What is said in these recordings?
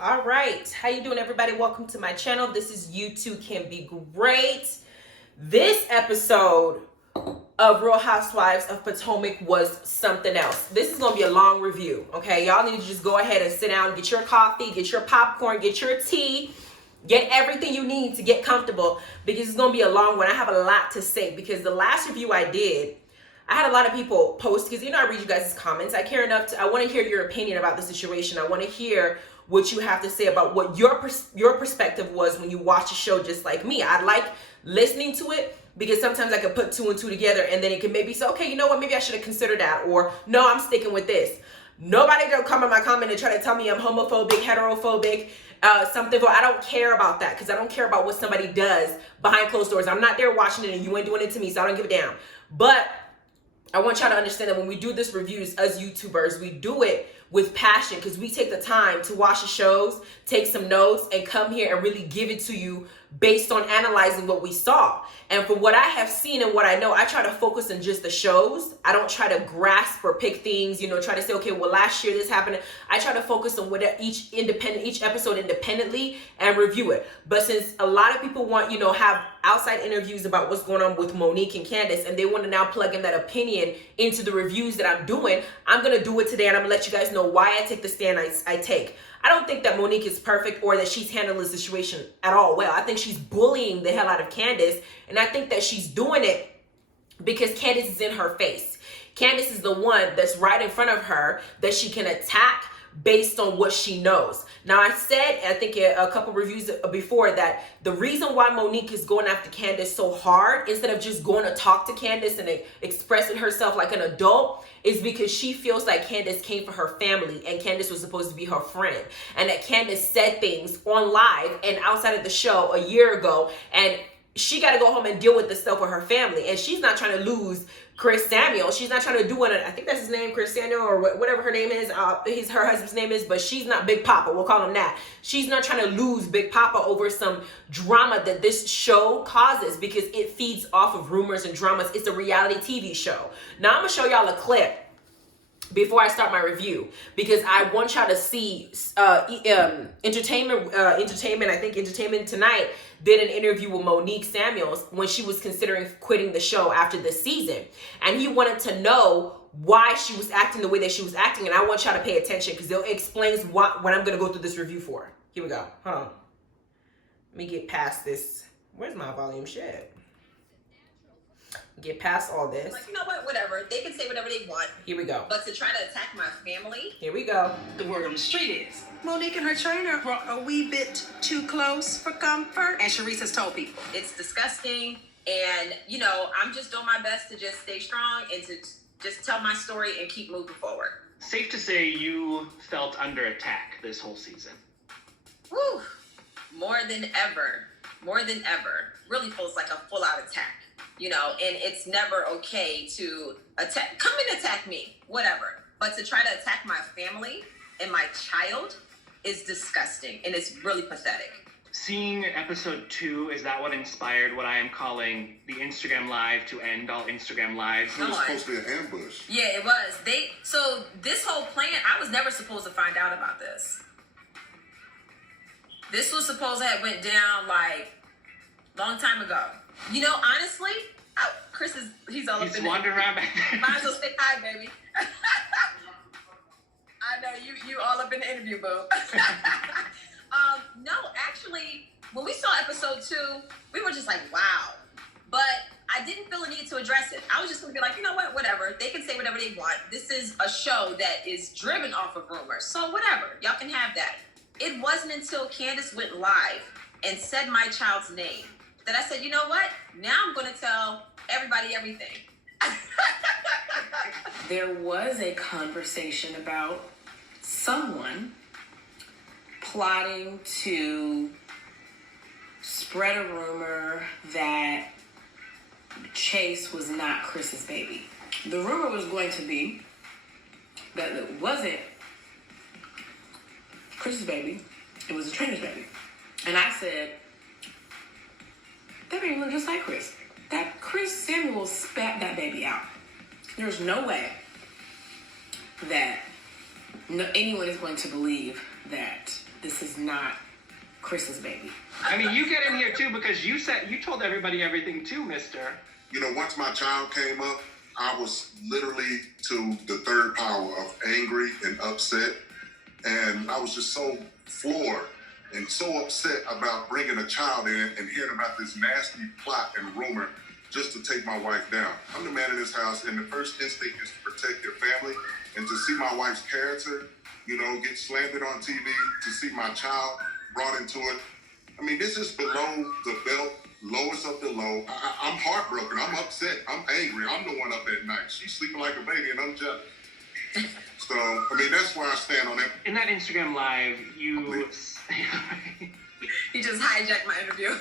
All right, how you doing, everybody? Welcome to my channel. This is You Too Can Be Great. This episode of Real Housewives of Potomac was something else. This is gonna be a long review, okay? Y'all need to just go ahead and sit down, get your coffee, get your popcorn, get your tea, get everything you need to get comfortable, because it's gonna be a long one. I have a lot to say, because the last review I did, I had a lot of people post, because I read you guys' comments. I care enough I want to hear your opinion about the situation. I want to hear what you have to say about what your perspective was when you watch a show just like me. I like listening to it, because sometimes I can put two and two together, and then it can maybe say, okay, you know what, maybe I should have considered that, or no, I'm sticking with this. Nobody gonna come in my comment and try to tell me I'm homophobic, heterophobic, something. I don't care about that, because I don't care about what somebody does behind closed doors. I'm not there watching it, and you ain't doing it to me, so I don't give a damn. But I want y'all to understand that when we do this reviews as YouTubers, we do it with passion, because we take the time to watch the shows, take some notes, and come here and really give it to you based on analyzing what we saw. And from what I have seen and what I know, I try to focus on just the shows. I don't try to grasp or pick things, try to say, okay, well, last year this happened. I try to focus on what each episode independently and review it. But since a lot of people want, have outside interviews about what's going on with Monique and Candace, and they want to now plug in that opinion into the reviews that I'm doing, I'm going to do it today, and I'm going to let you guys know why I take the stand I take. I don't think that Monique is perfect or that she's handled the situation at all well. I think she's bullying the hell out of Candace, and I think that she's doing it because Candace is in her face. Candace is the one that's right in front of her that she can attack based on what she knows. Now, I said, I think a couple reviews before, that the reason why Monique is going after Candace so hard, instead of just going to talk to Candace and expressing herself like an adult, is because she feels like Candace came for her family, and Candace was supposed to be her friend, and that Candace said things on live and outside of the show a year ago, and she got to go home and deal with this stuff with her family. And she's not trying to lose Chris Samuel. She's not trying to do it. I think that's his name, Chris Samuel, or whatever her name is. Her husband's name is, but she's not Big Papa. We'll call him that. She's not trying to lose Big Papa over some drama that this show causes, because it feeds off of rumors and dramas. It's a reality TV show. Now, I'm going to show y'all a clip before I start my review, because I want y'all to see Entertainment. I think Entertainment Tonight did an interview with Monique Samuels when she was considering quitting the show after this season, and he wanted to know why she was acting the way that she was acting, and I want y'all to pay attention, because it explains what I'm going to go through this review for. Here we go. Hold on. Let me get past this. Where's my volume? Shit. Get past all this. Like, you know what? Whatever. They can say whatever they want. Here we go. But to try to attack my family. Here we go. The word on the street is Monique and her trainer were a wee bit too close for comfort. And Sharice has told people. It's disgusting. And, I'm just doing my best to just stay strong and to just tell my story and keep moving forward. Safe to say you felt under attack this whole season. Woo! More than ever. More than ever. Really feels like a full-out attack. And it's never okay to attack. Come and attack me, whatever. But to try to attack my family and my child is disgusting, and it's really pathetic. Seeing episode 2, is that what inspired what I am calling the Instagram Live to end all Instagram Lives? It was supposed to be an ambush. Yeah, it was. So this whole plan, I was never supposed to find out about this. This was supposed to have went down like long time ago. Honestly, Chris he's all up in He's wandering around back there. Might as well say hi, baby. I know you all up in the interview, boo. No, actually, when we saw episode 2, we were just like, wow. But I didn't feel a need to address it. I was just gonna be like, you know what, whatever. They can say whatever they want. This is a show that is driven off of rumors. So whatever, y'all can have that. It wasn't until Candace went live and said my child's name that I said, you know what? Now I'm going to tell everybody everything. There was a conversation about someone plotting to spread a rumor that Chase was not Chris's baby. The rumor was going to be that it wasn't Chris's baby, it was a trainer's baby. And I said, that baby looked just like Chris. That Chris Samuel spat that baby out. There's no way that anyone is going to believe that this is not Chris's baby. I mean, you get in here too because you told everybody everything too, mister. You know, once my child came up, I was literally to the third power of angry and upset. And I was just so floored and so upset about bringing a child in and hearing about this nasty plot and rumor just to take my wife down. I'm the man in this house, and the first instinct is to protect your family. And to see my wife's character, you know, get slandered on TV, to see my child brought into it. I mean, this is below the belt, lowest of the low. I'm heartbroken. I'm upset. I'm angry. I'm the one up at night. She's sleeping like a baby, and I'm jealous. So, I mean, that's where I stand on that. In that Instagram live, you He just hijacked my interview.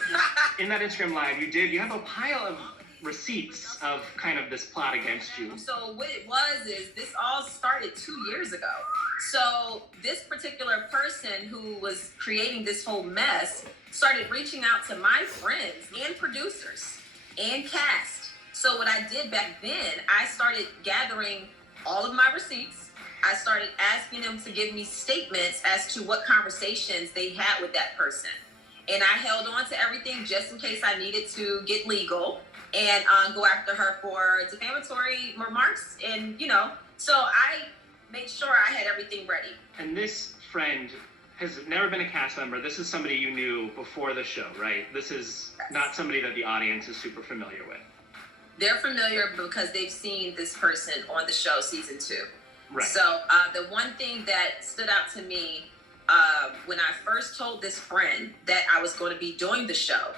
in that Instagram live, you have a pile of receipts of kind of this plot against you. So what it was is this all started 2 years ago. So this particular person who was creating this whole mess started reaching out to my friends and producers and cast. So what I did back then, I started gathering all of my receipts. I started asking them to give me statements as to what conversations they had with that person. And I held on to everything just in case I needed to get legal and go after her for defamatory remarks. And, you know, so I made sure I had everything ready. And this friend has never been a cast member. This is somebody you knew before the show, right? This is not somebody that the audience is super familiar with. They're familiar because they've seen this person on the show season 2. Right. So the one thing that stood out to me when I first told this friend that I was going to be doing the show,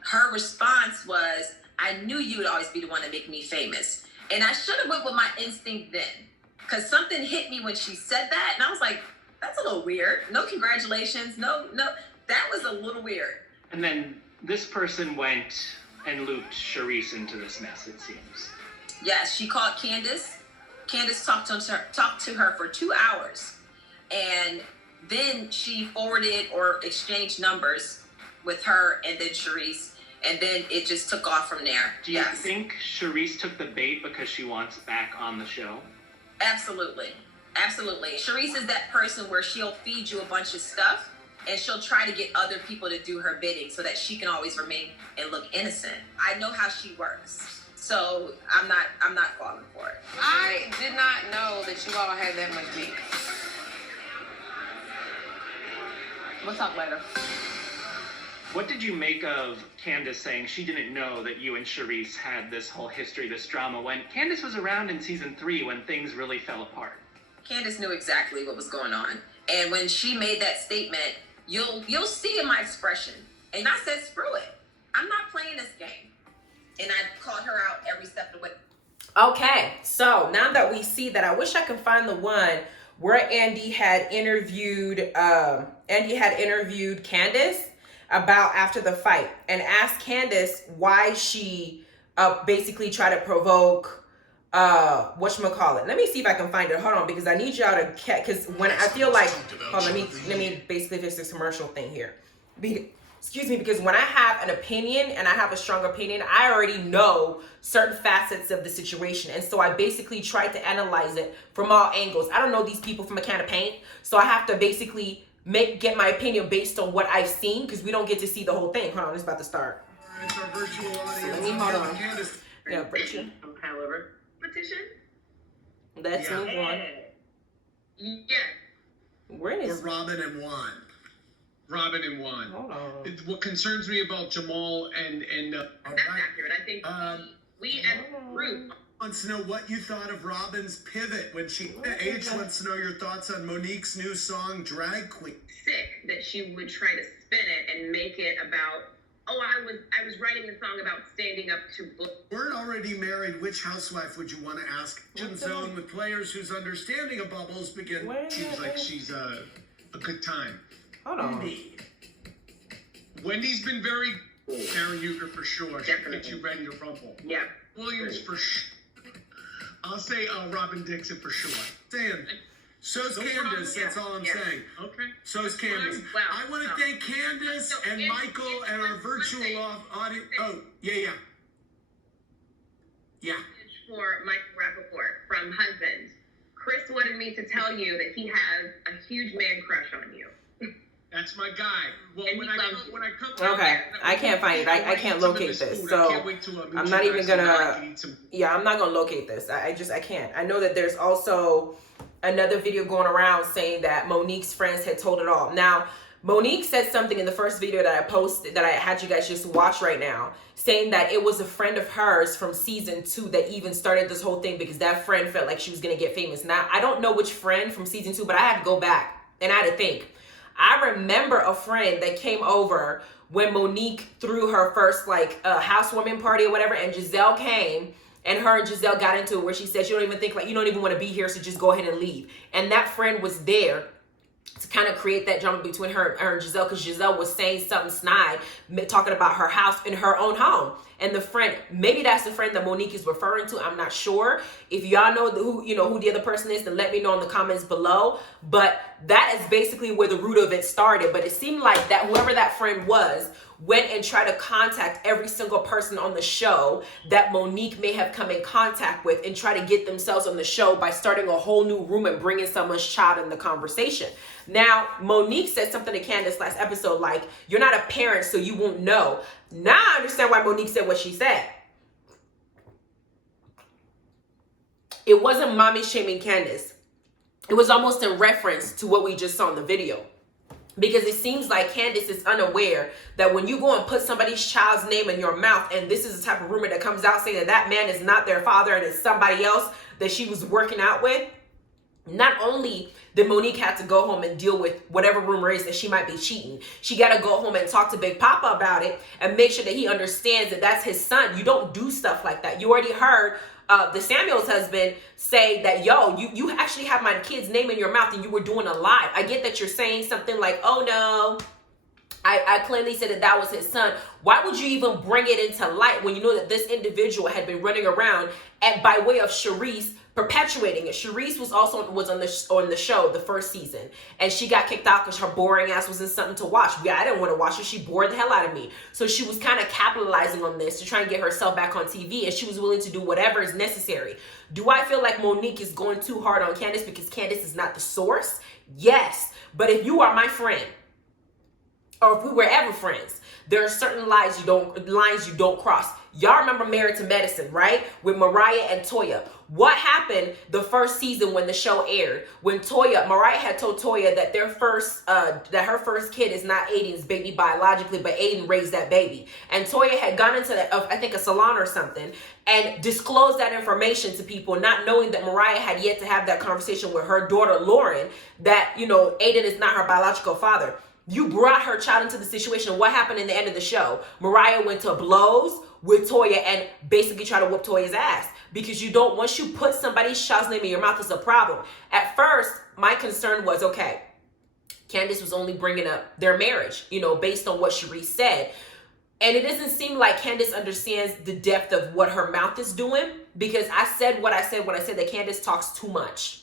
her response was, I knew you would always be the one to make me famous. And I should have went with my instinct then, because something hit me when she said that. And I was like, that's a little weird. No congratulations. No, that was a little weird. And then this person went and looped Charisse into this mess, it seems. Yes, she called Candace. Candace talked to her for 2 hours. And then she forwarded or exchanged numbers with her and then Charisse. And then it just took off from there. Do you think Charisse took the bait because she wants back on the show? Absolutely. Absolutely. Charisse is that person where she'll feed you a bunch of stuff and she'll try to get other people to do her bidding so that she can always remain and look innocent. I know how she works. So I'm not falling for it. I did not know that you all had that much beef. We'll talk later. What did you make of Candace saying she didn't know that you and Charisse had this whole history, this drama, when Candace was around in season 3 when things really fell apart? Candace knew exactly what was going on. And when she made that statement, you'll see in my expression. And I said, screw it. I'm not playing this game. And I called her out every step of the way. Okay, so now that we see that, I wish I could find the one where Andy had interviewed Candace about after the fight and asked Candace why she basically tried to provoke whatchamacallit. Let me see if I can find it. Hold on, because I need y'all to because when I feel like let me basically fix this commercial thing here. Excuse me, because when I have an opinion and I have a strong opinion, I already know certain facets of the situation. And so I basically try to analyze it from all angles. I don't know these people from a can of paint. So I have to basically get my opinion based on what I've seen, because we don't get to see the whole thing. Hold on, it's about to start. It's our virtual audience. So let me hold on. Yeah, Bridget. However, petition. Let's move on. Yeah. Where is Or Robin and Juan. Robin and Juan. Hold on. What concerns me about Jamal and That's accurate. I think we as a group wants to know what you thought of Robin's pivot when H wants to know your thoughts on Monique's new song Drag Queen. sick that she would try to spin it and make it about, I was writing a song about standing up to We're already married. Which housewife would you want to ask? Zone with players whose understanding of bubbles begin. Seems like she's a good time. Hold on. Wendy's been very Karen Huger for sure. Definitely. Get you ready to rumble. Yeah. Williams for sure. I'll say Robin Dixon for sure. Saying. So's Candace, that's all I'm saying. Okay. So's Candace. Well, I want to thank Candace and Michael and our virtual audience. Oh, yeah. For Michael Rappaport from Husband. Chris wanted me to tell you that he has a huge man crush on you. That's my guy. Well, And when he I loves you. when I come Okay, I can't find it. I can't locate this. So I'm not even gonna. Yeah, I'm not gonna locate this. I can't. I know that there's also another video going around saying that Monique's friends had told it all. Now, Monique said something in the first video that I posted, that I had you guys just watch right now, saying that it was a friend of hers from season 2 that even started this whole thing because that friend felt like she was gonna get famous. Now, I don't know which friend from season 2, but I had to go back and I had to think. I remember a friend that came over when Monique threw her first like housewarming party or whatever, and Giselle came, and her and Giselle got into it where she said, you don't even think, like, you don't even want to be here, so just go ahead and leave. And that friend was there to kind of create that drama between her and Giselle, because Giselle was saying something snide, talking about her house in her own home. And the friend, maybe that's the friend that Monique is referring to. I'm not sure. If y'all know who the other person is, then let me know in the comments below. But that is basically where the root of it started. But it seemed like that whoever that friend was went and tried to contact every single person on the show that Monique may have come in contact with and try to get themselves on the show by starting a whole new room and bringing someone's child in the conversation. Now, Monique said something to Candace last episode like, you're not a parent, so you won't know. Now I understand why Monique said what she said. It wasn't mommy shaming Candace. It was almost in reference to what we just saw in the video. Because it seems like Candace is unaware that when you go and put somebody's child's name in your mouth, and this is the type of rumor that comes out saying that that man is not their father and it's somebody else that she was working out with, not only did Monique have to go home and deal with whatever rumor is that she might be cheating, she got to go home and talk to Big Papa about it and make sure that he understands that that's his son. You don't do stuff like that. You already heard the Samuel's husband say that, yo, you actually have my kid's name in your mouth and you were doing a lie. I get that you're saying something like, oh no, I plainly said that was his son. Why would you even bring it into light when you know that this individual had been running around and by way of Charisse perpetuating it? Charisse was also on the show the first season, and she got kicked out because her boring ass wasn't something to watch. Yeah, I didn't want to watch her. She bored the hell out of me. So she was kind of capitalizing on this to try and get herself back on TV, and she was willing to do whatever is necessary. Do I feel like Monique is going too hard on Candace because Candace is not the source? Yes, but if you are my friend, or if we were ever friends, there are certain lines you don't cross. Y'all remember Married to Medicine, right? With Mariah and Toya. What happened the first season when the show aired? When Mariah had told Toya that her first kid is not Aiden's baby biologically, but Aiden raised that baby. And Toya had gone into I think a salon or something and disclosed that information to people, not knowing that Mariah had yet to have that conversation with her daughter Lauren, that, Aiden is not her biological father. You brought her child into the situation. What happened in the end of the show? Mariah went to blows with Toya and basically tried to whoop Toya's ass. Because once you put somebody's child's name in your mouth, it's a problem. At first, my concern was, okay, Candace was only bringing up their marriage, based on what Charisse said. And it doesn't seem like Candace understands the depth of what her mouth is doing, because I said what I said when I said that Candace talks too much.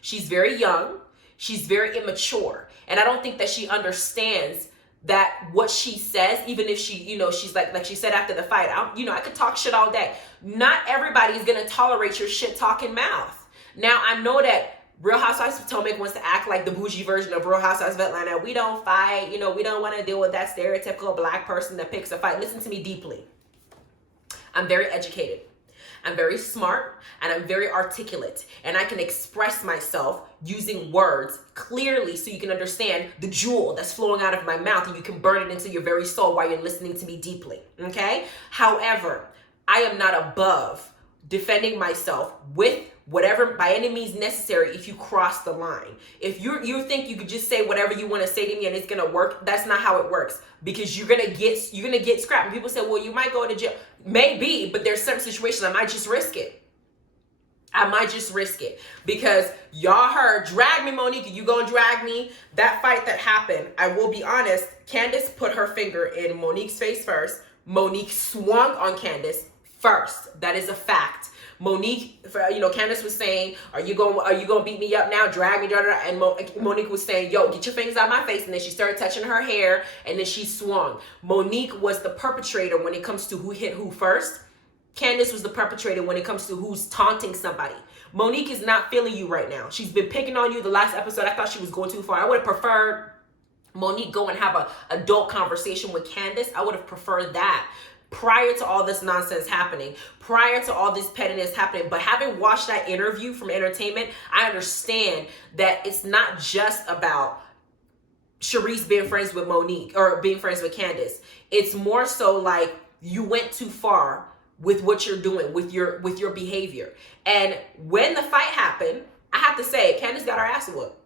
She's very young. She's very immature. And I don't think that she understands that what she says, even if she, she's like she said after the fight, I could talk shit all day. Not everybody is going to tolerate your shit talking mouth. Now, I know that Real Housewives of Potomac wants to act like the bougie version of Real Housewives of Atlanta. We don't fight. We don't want to deal with that stereotypical black person that picks a fight. Listen to me deeply. I'm very educated. I'm very smart, and I'm very articulate, and I can express myself using words clearly so you can understand the jewel that's flowing out of my mouth, and you can burn it into your very soul while you're listening to me deeply, okay? However, I am not above defending myself with whatever, by any means necessary, if you cross the line. If you think you could just say whatever you want to say to me and it's gonna work, that's not how it works, because you're gonna get scrapped. And people say, well, you might go to jail. Maybe, but there's some situations I might just risk it. Because y'all heard, drag me, Monique, you gonna drag me? That fight that happened, I will be honest, Candace put her finger in Monique's face first. Monique swung on Candace first. That is a fact. Monique, Candace was saying, are you gonna beat me up now, drag me, and Monique was saying, yo, get your fingers out of my face. And then she started touching her hair, and then she swung. Monique was the perpetrator when it comes to who hit who first. Candace was the perpetrator when it comes to who's taunting somebody. Monique is not feeling you right now. She's been picking on you the last episode. I thought she was going too far. I would have preferred Monique go and have a adult conversation with Candace. I would have preferred that prior to all this nonsense happening, prior to all this pettiness happening. But having watched that interview from Entertainment, I understand that it's not just about Charisse being friends with Monique or being friends with Candace. It's more so like you went too far with what you're doing, with your behavior. And when the fight happened, I have to say, Candace got her ass whooped.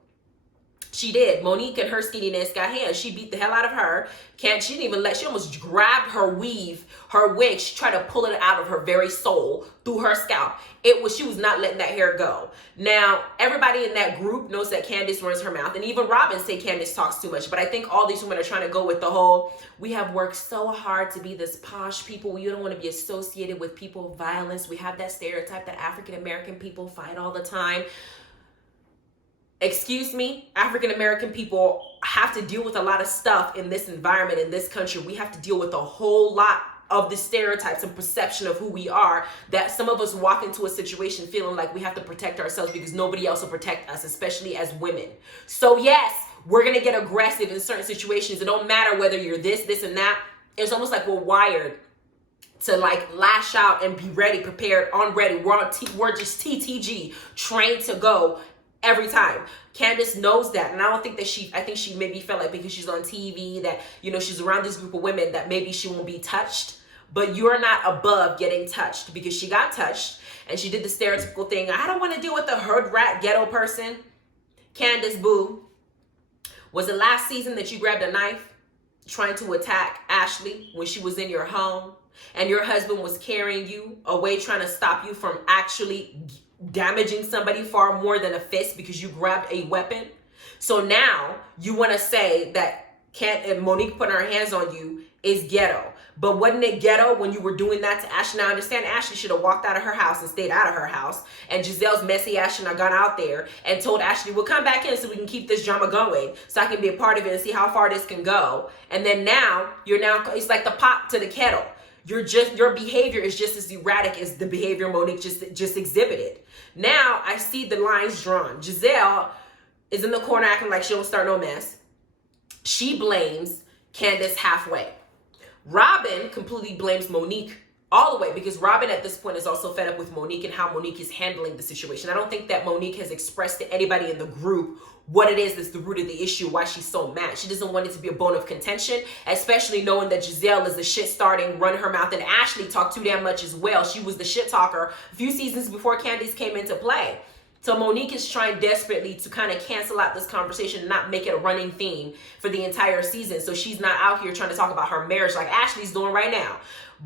She did. Monique and her skinniness got hands. She beat the hell out of her. She didn't even she almost grabbed her weave, her wig. She tried to pull it out of her very soul through her scalp. She was not letting that hair go. Now, everybody in that group knows that Candace runs her mouth. And even Robin say Candace talks too much. But I think all these women are trying to go with the whole, we have worked so hard to be this posh people. We don't want to be associated with people of violence. We have that stereotype that African-American people fight all the time. Excuse me, African-American people have to deal with a lot of stuff in this environment, in this country. We have to deal with a whole lot of the stereotypes and perception of who we are, that some of us walk into a situation feeling like we have to protect ourselves because nobody else will protect us, especially as women. So yes, we're going to get aggressive in certain situations. It don't matter whether you're this, and that. It's almost like we're wired to like lash out and be ready, prepared, on ready. We're just TTG, trained to go every time. Candace knows that, and I don't think that I think she maybe felt like because she's on TV that, you know, she's around this group of women that maybe she won't be touched. But you're not above getting touched, because she got touched and she did the stereotypical thing. I don't want to deal with the hood rat ghetto person. Candace boo, was it last season that you grabbed a knife trying to attack Ashley when she was in your home and your husband was carrying you away trying to stop you from actually damaging somebody far more than a fist because you grabbed a weapon? So now you want to say that Monique putting her hands on you is ghetto. But wasn't it ghetto when you were doing that to Ashley? Now I understand Ashley should have walked out of her house and stayed out of her house. And Giselle's messy ass should have gone out there and told Ashley, we'll come back in so we can keep this drama going, so I can be a part of it and see how far this can go. And then now it's like the pot to the kettle. Your behavior is just as erratic as the behavior Monique just exhibited. Now I see the lines drawn. Giselle is in the corner acting like she don't start no mess. She blames Candace halfway. Robin completely blames Monique all the way, because Robin at this point is also fed up with Monique and how Monique is handling the situation. I don't think that Monique has expressed to anybody in the group what it is that's the root of the issue, why she's so mad. She doesn't want it to be a bone of contention, especially knowing that Giselle is the shit starting, running her mouth, and Ashley talked too damn much as well. She was the shit talker a few seasons before Candace came into play. So Monique is trying desperately to kind of cancel out this conversation and not make it a running theme for the entire season. So she's not out here trying to talk about her marriage like Ashley's doing right now.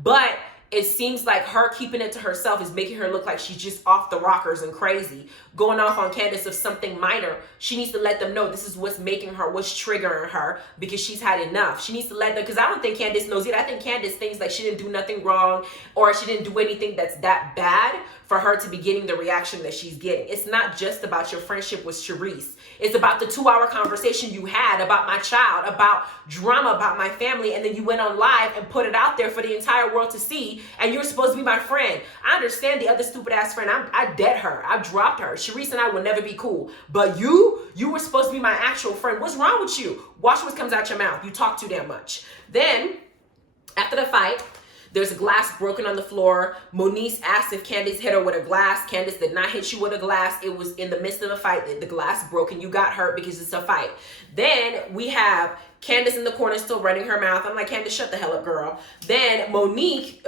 But it seems like her keeping it to herself is making her look like she's just off the rockers and crazy. Going off on Candace of something minor. She needs to let them know this is what's making her, what's triggering her, because she's had enough. She needs to let them, because I don't think Candace knows it. I think Candace thinks like she didn't do nothing wrong, or she didn't do anything that's that bad for her to be getting the reaction that she's getting. It's not just about your friendship with Charisse. It's about the 2-hour conversation you had about my child, about drama, about my family, and then you went on live and put it out there for the entire world to see, and you're supposed to be my friend. I understand the other stupid ass friend. I dead her. I dropped her. Charisse and I will never be cool. But you were supposed to be my actual friend. What's wrong with you? Watch what comes out your mouth. You talk too damn much. Then, after the fight, there's a glass broken on the floor. Monique asked if Candace hit her with a glass. Candace did not hit you with a glass. It was in the midst of a fight that the glass broke and you got hurt because it's a fight. Then we have Candace in the corner still running her mouth. I'm like, Candace, shut the hell up, girl. Then Monique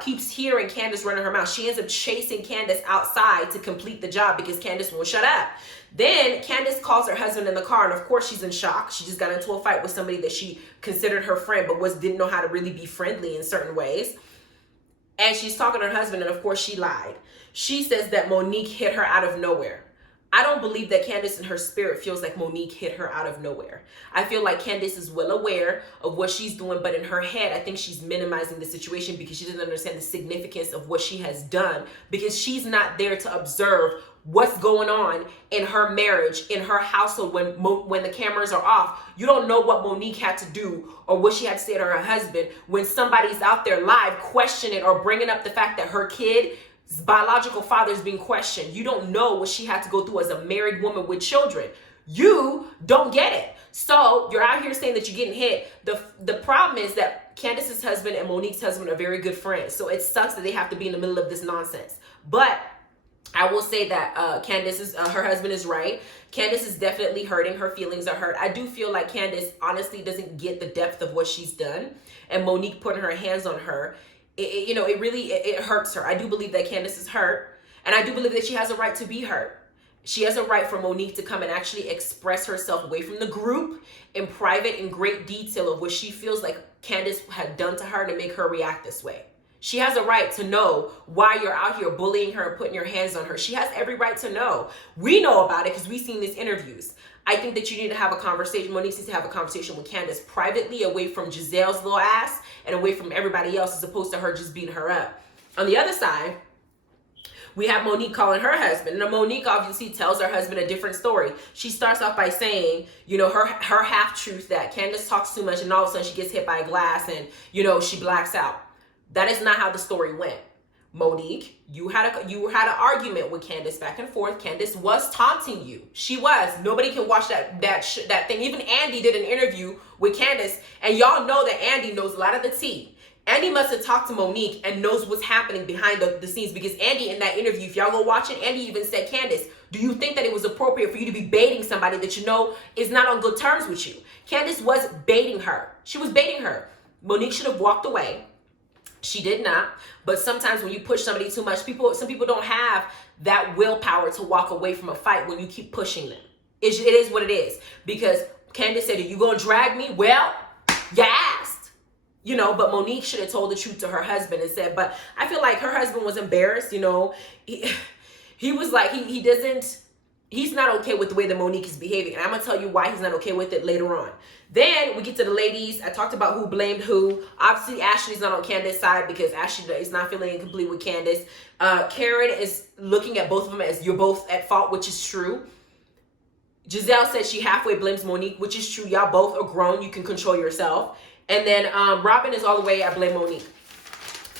keeps hearing Candace running her mouth. She ends up chasing Candace outside to complete the job because Candace won't shut up. Then Candace calls her husband in the car, and of course she's in shock. She just got into a fight with somebody that she considered her friend, but didn't know how to really be friendly in certain ways. And she's talking to her husband, and of course she lied. She says that Monique hit her out of nowhere. I don't believe that Candace in her spirit feels like Monique hit her out of nowhere. I feel like Candace is well aware of what she's doing, but in her head, I think she's minimizing the situation because she doesn't understand the significance of what she has done, because she's not there to observe what's going on in her marriage, in her household when the cameras are off. You don't know what Monique had to do or what she had to say to her husband when somebody's out there live questioning or bringing up the fact that her kid's biological father is being questioned. You don't know what she had to go through as a married woman with children. You don't get it. So you're out here saying that you're getting hit. The problem is that Candace's husband and Monique's husband are very good friends. So it sucks that they have to be in the middle of this nonsense. But I will say that Candace is, her husband is right. Candace is definitely hurting. Her feelings are hurt. I do feel like Candace honestly doesn't get the depth of what she's done. And Monique putting her hands on her, it really hurts her. I do believe that Candace is hurt. And I do believe that she has a right to be hurt. She has a right for Monique to come and actually express herself away from the group in private in great detail of what she feels like Candace had done to her to make her react this way. She has a right to know why you're out here bullying her and putting your hands on her. She has every right to know. We know about it because we've seen these interviews. I think that you need to have a conversation. Monique needs to have a conversation with Candace privately, away from Giselle's little ass and away from everybody else, as opposed to her just beating her up. On the other side, we have Monique calling her husband. And Monique obviously tells her husband a different story. She starts off by saying, her half-truth that Candace talks too much and all of a sudden she gets hit by a glass and, she blacks out. That is not how the story went. Monique, you had an argument with Candace back and forth. Candace was taunting you. She was. Nobody can watch that thing. Even Andy did an interview with Candace, and y'all know that Andy knows a lot of the tea. Andy must have talked to Monique and knows what's happening behind the scenes, because Andy in that interview, if y'all go watch it, Andy even said, Candace, do you think that it was appropriate for you to be baiting somebody that you know is not on good terms with you? Candace was baiting her. She was baiting her. Monique should have walked away. She did not. But sometimes when you push somebody too much, some people don't have that willpower to walk away from a fight when you keep pushing them. It is what it is. Because Candace said, are you going to drag me? Well, you asked. But Monique should have told the truth to her husband and said, but I feel like her husband was embarrassed. He was like, he's not okay with the way that Monique is behaving. And I'm going to tell you why he's not okay with it later on. Then we get to the ladies. I talked about who blamed who. Obviously, Ashley's not on Candace's side because Ashley is not feeling incomplete with Candace. Karen is looking at both of them as you're both at fault, which is true. Giselle said she halfway blames Monique, which is true. Y'all both are grown. You can control yourself. And then Robin is all the way, I blame Monique.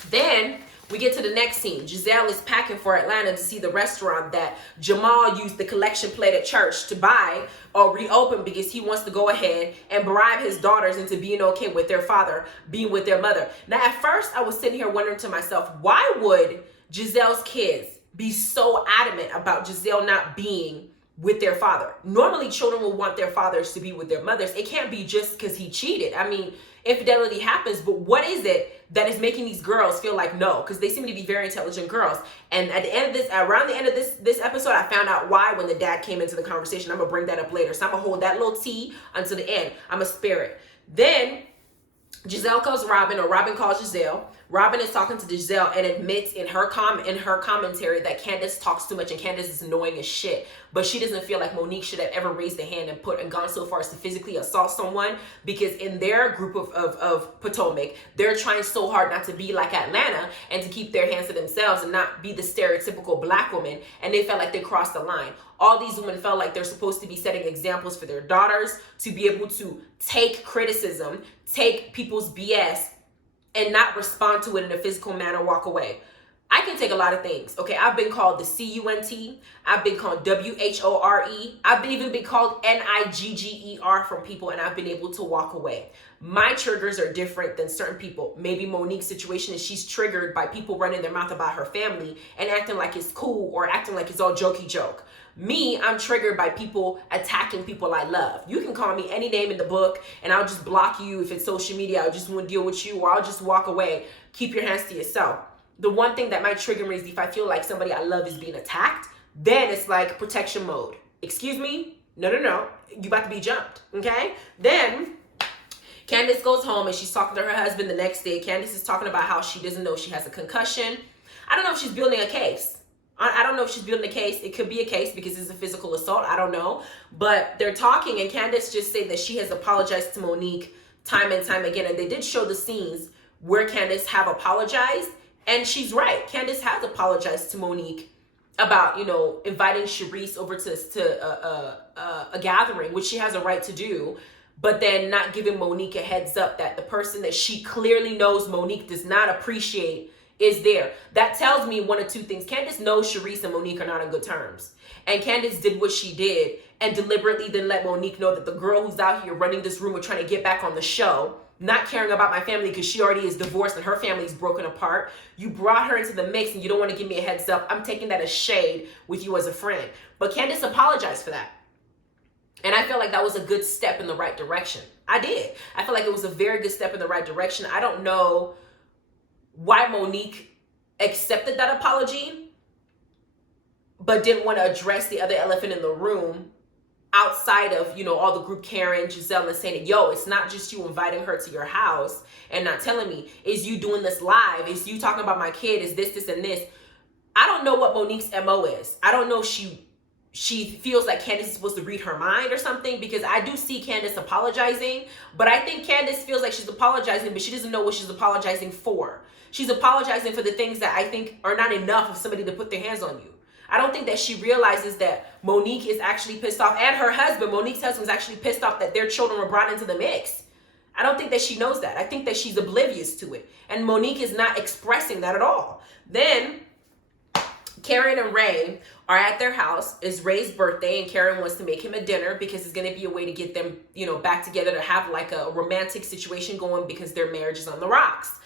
Then we get to the next scene. Giselle is packing for Atlanta to see the restaurant that Jamal used the collection plate at church to buy or reopen because he wants to go ahead and bribe his daughters into being okay with their father being with their mother. Now, at first, I was sitting here wondering to myself, why would Giselle's kids be so adamant about Giselle not being with their father? Normally, children will want their fathers to be with their mothers. It can't be just because he cheated. I mean, infidelity happens, but what is it that is making these girls feel like no? Because they seem to be very intelligent girls. And at the end of this, around the end of this episode, I found out why when the dad came into the conversation. I'm gonna bring that up later. So I'm gonna hold that little tea until the end. I'm gonna spare it. Then Giselle calls Robin, or Robin calls Giselle. Robin is talking to Giselle and admits in her commentary that Candace talks too much and Candace is annoying as shit. But she doesn't feel like Monique should have ever raised a hand and gone so far as to physically assault someone, because in their group of Potomac, they're trying so hard not to be like Atlanta and to keep their hands to themselves and not be the stereotypical black woman. And they felt like they crossed the line. All these women felt like they're supposed to be setting examples for their daughters to be able to take criticism, take people's BS, and not respond to it in a physical manner, walk away. I can take a lot of things. Okay, I've been called the C-U-N-T. I've been called W-H-O-R-E. I've even been called N-I-G-G-E-R from people, and I've been able to walk away. My triggers are different than certain people. Maybe Monique's situation is she's triggered by people running their mouth about her family and acting like it's cool or acting like it's all jokey joke. Me, I'm triggered by people attacking people I love. You can call me any name in the book and I'll just block you if it's social media. I just won't deal with you, or I'll just walk away. Keep your hands to yourself. The one thing that might trigger me is if I feel like somebody I love is being attacked, then it's like protection mode. Excuse me? No. You about to be jumped, okay? Then Candace goes home and she's talking to her husband the next day. Candace is talking about how she doesn't know she has a concussion. I don't know if she's building a case. I don't know if she's building a case. It could be a case because it's a physical assault. I don't know. But they're talking and Candace just said that she has apologized to Monique time and time again. And they did show the scenes where Candace have apologized. And she's right. Candace has apologized to Monique about, inviting Sharice over to a gathering, which she has a right to do. But then not giving Monique a heads up that the person that she clearly knows Monique does not appreciate is there. That tells me one of two things. Candace knows Sharice and Monique are not on good terms. And Candace did what she did and deliberately then let Monique know that the girl who's out here running this room or trying to get back on the show, not caring about my family because she already is divorced and her family's broken apart. You brought her into the mix and you don't want to give me a heads up. I'm taking that as shade with you as a friend. But Candace apologized for that. And I feel like that was a good step in the right direction. I did. I feel like it was a very good step in the right direction. I don't know why Monique accepted that apology, but didn't want to address the other elephant in the room outside of, you know, all the group, Karen, Giselle, and saying, yo, it's not just you inviting her to your house and not telling me. Is you doing this live? Is you talking about my kid? Is this, and this? I don't know what Monique's MO is. I don't know if she feels like Candace is supposed to read her mind or something, because I do see Candace apologizing, but I think Candace feels like she's apologizing, but she doesn't know what she's apologizing for. She's apologizing for the things that I think are not enough of somebody to put their hands on you. I don't think that she realizes that Monique is actually pissed off, and her husband, Monique's husband, is actually pissed off that their children were brought into the mix. I don't think that she knows that. I think that she's oblivious to it. And Monique is not expressing that at all. Then Karen and Ray are at their house. It's Ray's birthday, and Karen wants to make him a dinner because it's going to be a way to get them, you know, back together, to have like a romantic situation going because their marriage is on the rocks.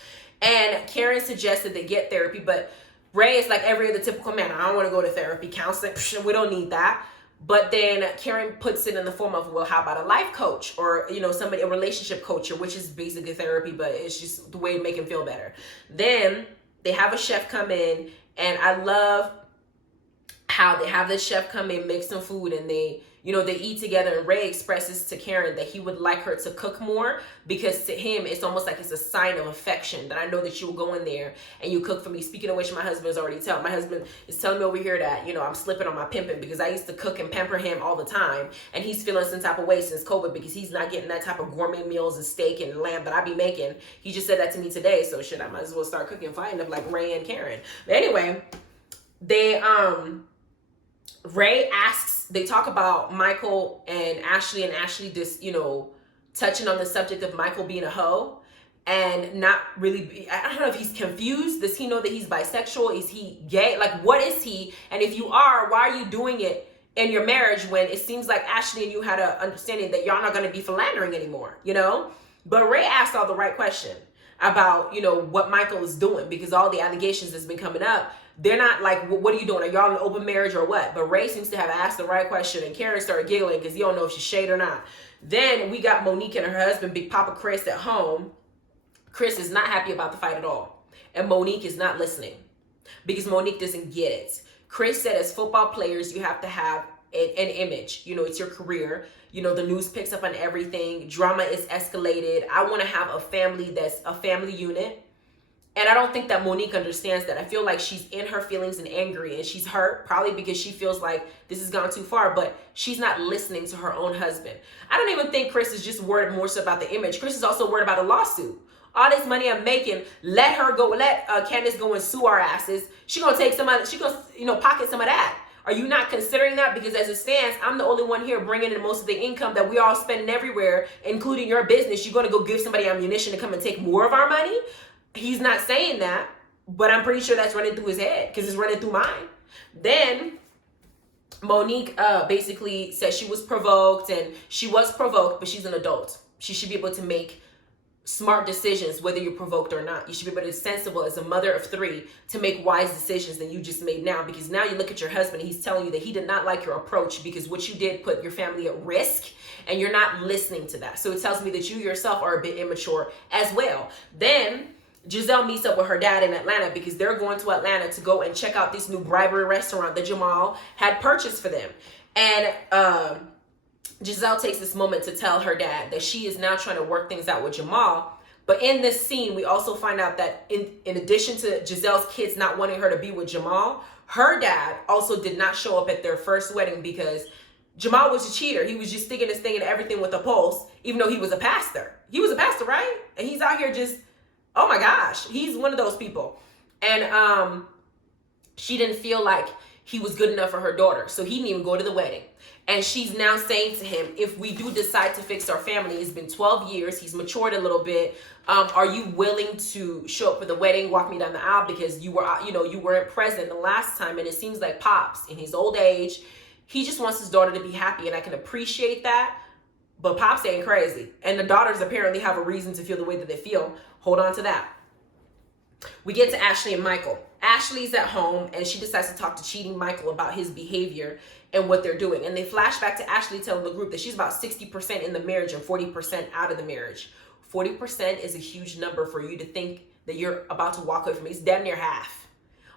And Karen suggested they get therapy, but Ray is like every other typical man. I don't want to go to therapy, counseling. We don't need that. But then Karen puts it in the form of, well, how about a life coach, or, you know, somebody, a relationship coach, which is basically therapy, but it's just the way to make him feel better. Then they have a chef come in, and I love how they have the chef come in, make some food, and they, you know, they eat together, and Ray expresses to Karen that he would like her to cook more, because to him, it's almost like it's a sign of affection, that I know that you will go in there and you cook for me. Speaking of which, my husband is already telling, my husband is telling me over here that, you know, I'm slipping on my pimping, because I used to cook and pamper him all the time, and he's feeling some type of way since COVID, because he's not getting that type of gourmet meals and steak and lamb that I be making. He just said that to me today, so shit, I might as well start cooking for him, like Ray and Karen. But anyway, they, Ray asks, they talk about Michael and Ashley just, you know, touching on the subject of Michael being a hoe and not really, I don't know if he's confused. Does he know that he's bisexual? Is he gay? Like, what is he? And if you are, why are you doing it in your marriage when it seems like Ashley and you had an understanding that y'all not going to be philandering anymore, you know? But Ray asked all the right question about, you know, what Michael is doing, because all the allegations that's been coming up, they're not like, what are you doing? Are y'all in an open marriage or what? But Ray seems to have asked the right question, and Karen started giggling because you don't know if she's shade or not. Then we got Monique and her husband, Big Papa Chris, at home. Chris is not happy about the fight at all. And Monique is not listening because Monique doesn't get it. Chris said, as football players, you have to have an image. You know, it's your career. You know, the news picks up on everything. Drama is escalated. I want to have a family that's a family unit. And I don't think that Monique understands that. I feel like she's in her feelings and angry, and she's hurt, probably because she feels like this has gone too far, but she's not listening to her own husband. I don't even think Chris is just worried more so about the image. Chris is also worried about a lawsuit. All this money I'm making, let her go, let Candace go and sue our asses. She gonna take some of, she gonna, you know, pocket some of that. Are you not considering that? Because as it stands, I'm the only one here bringing in most of the income that we all spending everywhere, including your business. You're gonna go give somebody ammunition to come and take more of our money? He's not saying that, but I'm pretty sure that's running through his head because it's running through mine. Then Monique basically said she was provoked, and she was provoked, but she's an adult. She should be able to make smart decisions whether you're provoked or not. You should be able to be sensible as a mother of 3 to make wise decisions than you just made now, because now you look at your husband and he's telling you that he did not like your approach because what you did put your family at risk, and you're not listening to that. So it tells me that you yourself are a bit immature as well. Then Giselle meets up with her dad in Atlanta because they're going to Atlanta to go and check out this new bribery restaurant that Jamal had purchased for them. And Giselle takes this moment to tell her dad that she is now trying to work things out with Jamal. But in this scene, we also find out that in addition to Giselle's kids not wanting her to be with Jamal, her dad also did not show up at their first wedding because Jamal was a cheater. He was just sticking his thing in everything with a pulse, even though he was a pastor. He was a pastor, right? And he's out here just, oh my gosh, he's one of those people. And she didn't feel like he was good enough for her daughter, so he didn't even go to the wedding. And she's now saying to him, if we do decide to fix our family, it's been 12 years, he's matured a little bit, are you willing to show up for the wedding, walk me down the aisle, because you were, you know, you weren't present the last time. And it seems like Pops, in his old age, He just wants his daughter to be happy, and I can appreciate that. But Pops ain't crazy. And the daughters apparently have a reason to feel the way that they feel. Hold on to that. We get to Ashley and Michael. Ashley's at home, and she decides to talk to cheating Michael about his behavior and what they're doing. And they flash back to Ashley telling the group that she's about 60% in the marriage and 40% out of the marriage. 40% is a huge number for you to think that you're about to walk away from it. It's damn near half.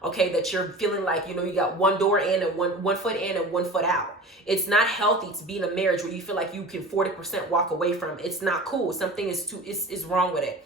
Okay, that you're feeling like, you know, you got one door in and one foot in and 1 foot out. It's not healthy to be in a marriage where you feel like you can 40% walk away from. It's not cool. Something is wrong with it.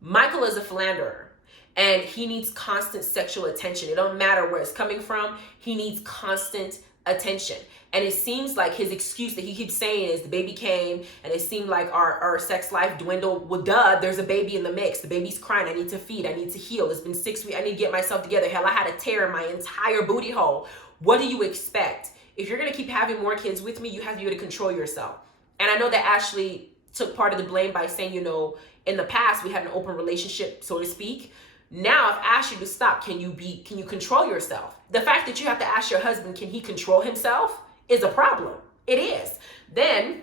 Michael is a philanderer, and he needs constant sexual attention. It don't matter where it's coming from. He needs constant attention. And it seems like his excuse that he keeps saying is the baby came, and it seemed like our sex life dwindled. Well, duh, there's a baby in the mix. The baby's crying. I need to feed. I need to heal. It's been 6 weeks. I need to get myself together. Hell, I had a tear in my entire booty hole. What do you expect? If you're going to keep having more kids with me, you have to be able to control yourself. And I know that Ashley took part of the blame by saying, you know, in the past, we had an open relationship, so to speak. Now, if I ask you to stop, can you control yourself? The fact that you have to ask your husband, can he control himself, is a problem. It is. Then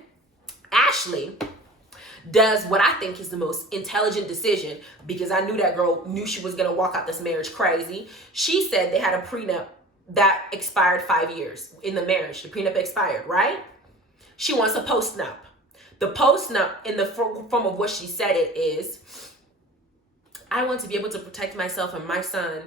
Ashley does what I think is the most intelligent decision, because I knew that girl knew she was going to walk out this marriage crazy. She said they had a prenup that expired 5 years in the marriage. The prenup expired, right? She wants a postnup. The postnup, in the form of what she said it is, I want to be able to protect myself and my son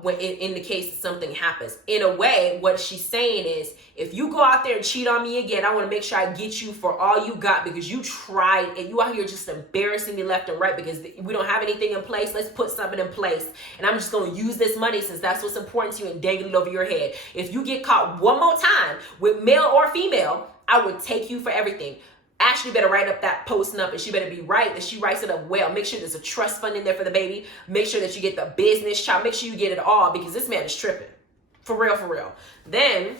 when in the case that something happens. In a way, what she's saying is, if you go out there and cheat on me again, I want to make sure I get you for all you got, because you tried and you out here just embarrassing me left and right because we don't have anything in place. Let's put something in place. And I'm just going to use this money since that's what's important to you and dangle it over your head. If you get caught one more time with male or female, I would take you for everything. Ashley better write up that postnup, and she better be right that she writes it up well. Make sure there's a trust fund in there for the baby. Make sure that you get the business child. Make sure you get it all, because this man is tripping. For real, for real. Then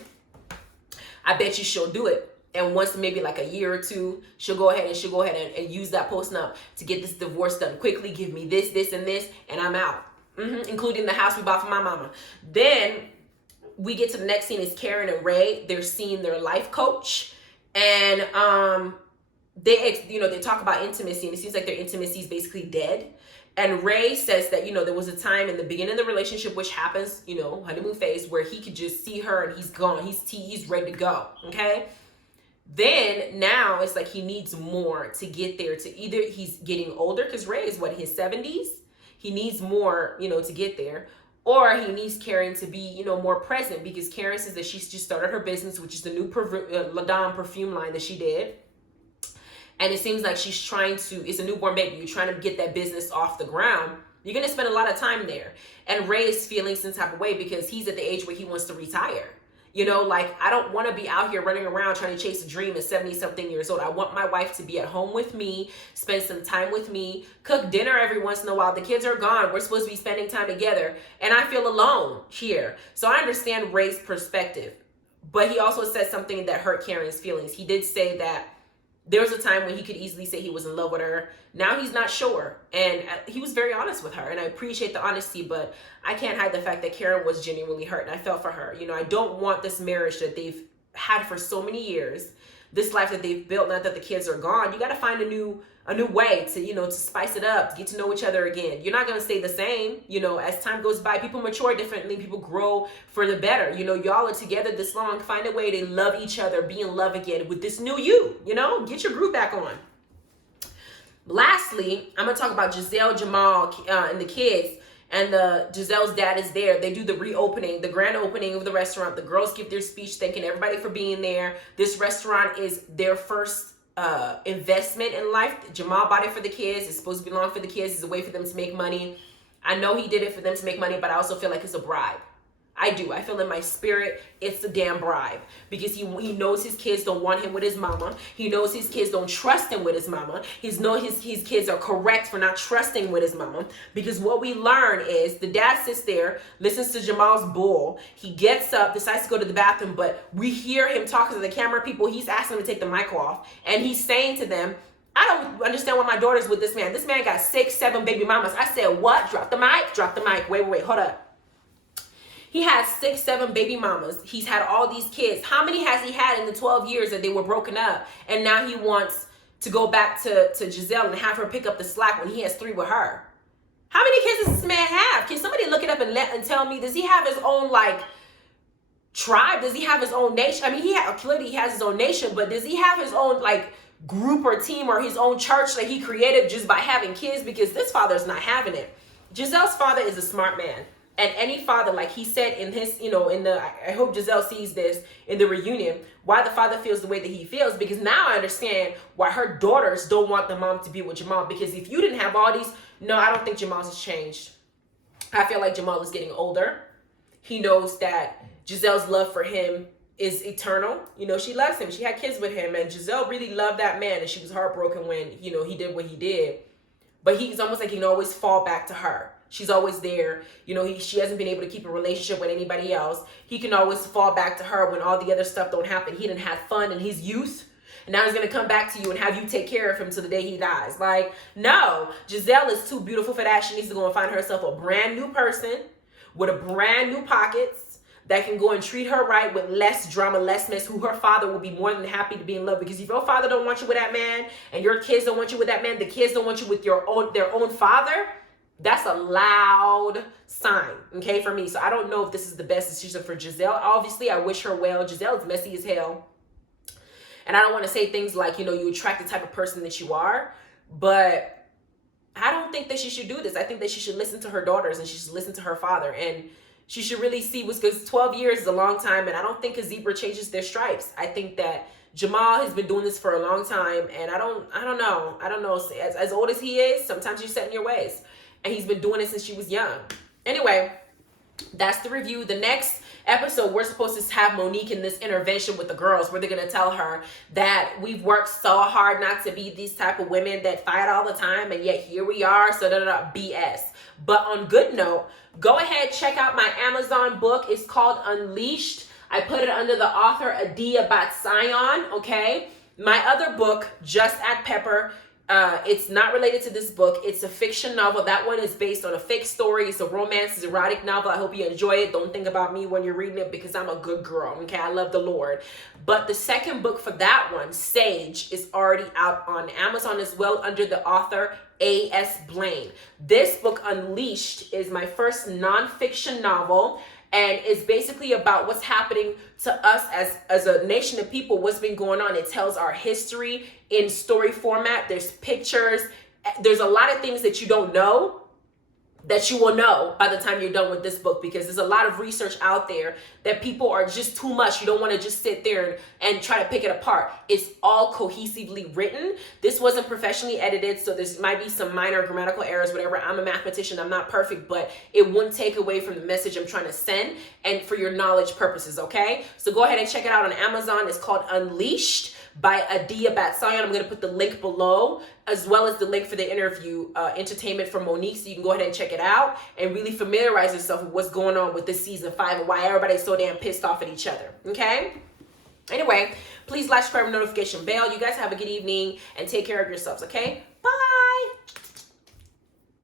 I bet you she'll do it. And once maybe like a year or two, she'll go ahead and use that postnup to get this divorce done quickly. Give me this, this, and this, and I'm out. Including the house we bought for my mama. Then we get to the next scene is Karen and Ray. They're seeing their life coach. And they talk about intimacy, and it seems like their intimacy is basically dead. And Ray says that, there was a time in the beginning of the relationship, which happens, honeymoon phase, where he could just see her and he's gone. He's ready to go. Okay. Then now it's like he needs more to get there, to either he's getting older, because Ray is his 70s. He needs more, to get there. Or he needs Karen to be, more present, because Karen says that she's just started her business, which is the new La Dame perfume line that she did. And it seems like she's it's a newborn baby. You're trying to get that business off the ground. You're going to spend a lot of time there. And Ray is feeling some type of way because he's at the age where he wants to retire. I don't want to be out here running around trying to chase a dream at 70-something years old. I want my wife to be at home with me, spend some time with me, cook dinner every once in a while. The kids are gone. We're supposed to be spending time together. And I feel alone here. So I understand Ray's perspective. But he also said something that hurt Karen's feelings. He did say that there was a time when he could easily say he was in love with her. Now he's not sure. And he was very honest with her. And I appreciate the honesty, but I can't hide the fact that Karen was genuinely hurt. And I felt for her. I don't want this marriage that they've had for so many years, this life that they've built, now that the kids are gone. You got to find a new way to, to spice it up, to get to know each other again. You're not going to stay the same. As time goes by, people mature differently. People grow for the better. Y'all are together this long. Find a way to love each other, be in love again with this new you, get your groove back on. Lastly, I'm going to talk about Giselle, Jamal, and the kids. And Giselle's dad is there. They do the reopening, the grand opening of the restaurant. The girls give their speech, thanking everybody for being there. This restaurant is their first investment in life. Jamal bought it for the kids. It's supposed to belong for the kids. It's a way for them to make money. I know he did it for them to make money, but I also feel like it's a bribe. I do. I feel in my spirit it's a damn bribe, because he knows his kids don't want him with his mama. He knows his kids don't trust him with his mama. He knows his kids are correct for not trusting with his mama, because what we learn is the dad sits there, listens to Jamal's bull. He gets up, decides to go to the bathroom, but we hear him talking to the camera people. He's asking them to take the mic off, and he's saying to them, I don't understand why my daughter's with this man. This man got 6, 7 baby mamas. I said, what? Drop the mic. Hold up. He has 6, 7 baby mamas. He's had all these kids. How many has he had in the 12 years that they were broken up? And now he wants to go back to Giselle and have her pick up the slack when he has 3 with her. How many kids does this man have? Can somebody look it up and tell me, does he have his own, like, tribe? Does he have his own nation? I mean, clearly he has his own nation, but does he have his own, like, group or team or his own church that he created just by having kids? Because this father's not having it. Giselle's father is a smart man. And any father, like he said in his, I hope Giselle sees this in the reunion, why the father feels the way that he feels, because now I understand why her daughters don't want the mom to be with Jamal. Because if you didn't have all these, no, I don't think Jamal has changed. I feel like Jamal is getting older. He knows that Giselle's love for him is eternal. She loves him. She had kids with him, and Giselle really loved that man, and she was heartbroken when, he did what he did. But he's almost like he can always fall back to her. She's always there. She hasn't been able to keep a relationship with anybody else. He can always fall back to her when all the other stuff don't happen. He didn't have fun in his youth. And now he's going to come back to you and have you take care of him till the day he dies. Like, no. Giselle is too beautiful for that. She needs to go and find herself a brand new person with a brand new pockets that can go and treat her right with less drama, less mess, who her father will be more than happy to be in love. Because if your father don't want you with that man and your kids don't want you with that man, the kids don't want you with their own father, that's a loud sign, okay, for me. So I don't know if this is the best decision for Giselle. Obviously, I wish her well. Giselle is messy as hell. And I don't want to say things like, you attract the type of person that you are. But I don't think that she should do this. I think that she should listen to her daughters and she should listen to her father. And she should really see because 12 years is a long time. And I don't think a zebra changes their stripes. I think that Jamal has been doing this for a long time. And I don't know. As old as he is, sometimes you're set in your ways. And he's been doing it since she was young. Anyway, that's the review. The next episode, we're supposed to have Monique in this intervention with the girls where they're going to tell her that we've worked so hard not to be these type of women that fight all the time. And yet here we are. So BS. But on good note, go ahead, check out my Amazon book. It's called Unleashed. I put it under the author Adiya Bat-Tziyon. Okay. My other book, Just Add Pepper. It's not related to this book. It's a fiction novel. That one is based on a fake story. It's a romance, it's an erotic novel. I hope you enjoy it. Don't think about me when you're reading it because I'm a good girl. Okay, I love the Lord. But the second book for that one, Sage, is already out on Amazon as well under the author A.S. Blaine. This book, Unleashed, is my first nonfiction novel. And it's basically about what's happening to us as a nation of people, what's been going on. It tells our history in story format. There's pictures. There's a lot of things that you don't know that you will know by the time you're done with this book, because there's a lot of research out there that people are just too much. You don't want to just sit there and try to pick it apart. It's all cohesively written. This wasn't professionally edited, so there might be some minor grammatical errors, whatever. I'm a mathematician. I'm not perfect, but it wouldn't take away from the message I'm trying to send and for your knowledge purposes, okay? So go ahead and check it out on Amazon. It's called Unleashed by Adiya Bat-Tziyon. I'm going to put the link below, as well as the link for the interview, Entertainment from Monique, so you can go ahead and check it out and really familiarize yourself with what's going on with this season 5 and why everybody's so damn pissed off at each other, okay? Anyway, please like, subscribe, and notification bell. You guys have a good evening and take care of yourselves, okay? Bye!